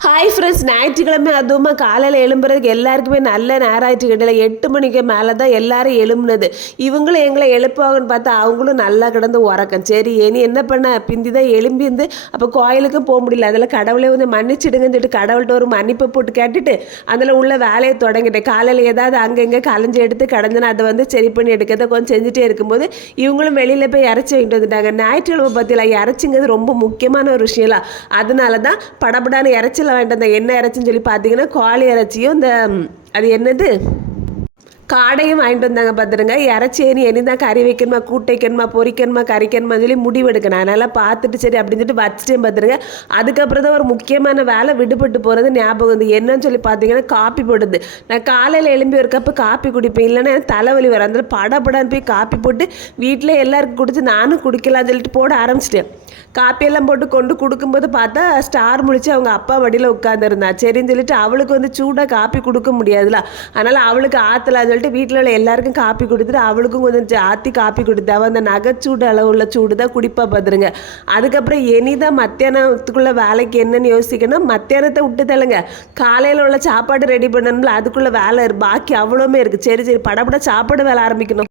Hi friends ஞாயிற்றுக்கிழமை அதுவுமா காலையில் எழும்புறதுக்கு எல்லாருக்குமே நல்ல நேரம் ஆயிடுச்சு கிட்டல எட்டு மணிக்கு மேலே தான் எல்லாரும் எழும்புனது. இவங்களும் எங்களை எழுப்புவாங்கன்னு பார்த்தா அவங்களும் நல்லா கிடந்து உறக்கம். சரி இனி என்ன பண்ண? பிந்தி தான் எழும்பி இருந்து அப்போ கோயிலுக்கும் போக முடியல. அதில் கடவுளே வந்து மன்னிச்சிடுங்கன்னு சொல்லிட்டு கடவுள்கிட்ட ஒரு மன்னிப்பு போட்டு கேட்டுட்டு அதில் உள்ள வேலையை தொடங்கிட்டேன். காலையில் ஏதாவது அங்கே இங்கே கலைஞ்சி எடுத்து கடந்தேன்னா அதை வந்து சரி பண்ணி எடுக்கிறத கொஞ்சம் செஞ்சுட்டே இருக்கும்போது இவங்களும் வெளியில் போய் இறச்சி வாங்கிட்டு வந்துட்டாங்க. ஞாயிற்றுக்கிழமை பார்த்தீங்களா இறச்சிங்கிறது ரொம்ப முக்கியமான ஒரு விஷயம்லாம் அதனால தான் படப்படான இறச்சல் வேண்டாம் இந்த எண்ணெய் இறைச்சின்னு சொல்லி பார்த்தீங்கன்னா கோழி இறைச்சியும் இந்த அது என்னது? காடையும் வாங்கிட்டு வந்தாங்க பார்த்துருங்க இறச்சி ஏறி இனி தான் கறி வைக்கணுமா கூட்டு வைக்கணுமா பொரிக்கணுமா கறிக்கணுமா சொல்லி முடிவெடுக்கணும் அதனால் பார்த்துட்டு சரி அப்படின்னு சொல்லிட்டு வச்சுட்டேன் பார்த்துருங்க அதுக்கப்புறம் தான் ஒரு முக்கியமான வேலை விடுபட்டு போகிறது ஞாபகம் வந்து என்னன்னு சொல்லி பார்த்தீங்கன்னா காப்பி போடுது நான் காலையில் எழும்பி ஒரு கப்பு காப்பி குடிப்பேன். இல்லைன்னா எனக்கு தலைவலி வரும் அந்த படபடான்னு போய் காப்பி போட்டு வீட்டில் எல்லாருக்கும் குடிச்சு நானும் குடிக்கலாம்னு சொல்லிட்டு போட ஆரம்பிச்சிட்டேன். காப்பியெல்லாம் போட்டு கொண்டு கொடுக்கும்போது பார்த்தா ஸ்டார் முழிச்சு அவங்க அப்பா வடியில் உட்காந்துருந்தா சரின்னு சொல்லிட்டு அவளுக்கு வந்து சூடாக காப்பி கொடுக்க முடியாதுல. அதனால் அவளுக்கு ஆற்றலான்னு சொல்லிட்டு வீட்டில் உள்ள எல்லாருக்கும் காப்பி கொடுத்துட்டு அவளுக்கும் கொஞ்சம் ஆற்றி ஆத்தி காப்பி கொடுத்து. அவள் அந்த நகைச்சூடு அளவு உள்ள சூடு தான் குடிப்பா பார்த்துருங்க அதுக்கப்புறம் இனிதான் மத்தியானத்துக்குள்ள வேலைக்கு என்னன்னு யோசிக்கணும். மத்தியானத்தை விட்டு தள்ளுங்க. காலையில் உள்ள சாப்பாடு ரெடி பண்ணணும்ல அதுக்குள்ள வேலை பாக்கி அவ்வளோமே இருக்குது சரி சரி படப்பட சாப்பாடு வேலை ஆரம்பிக்கணும்.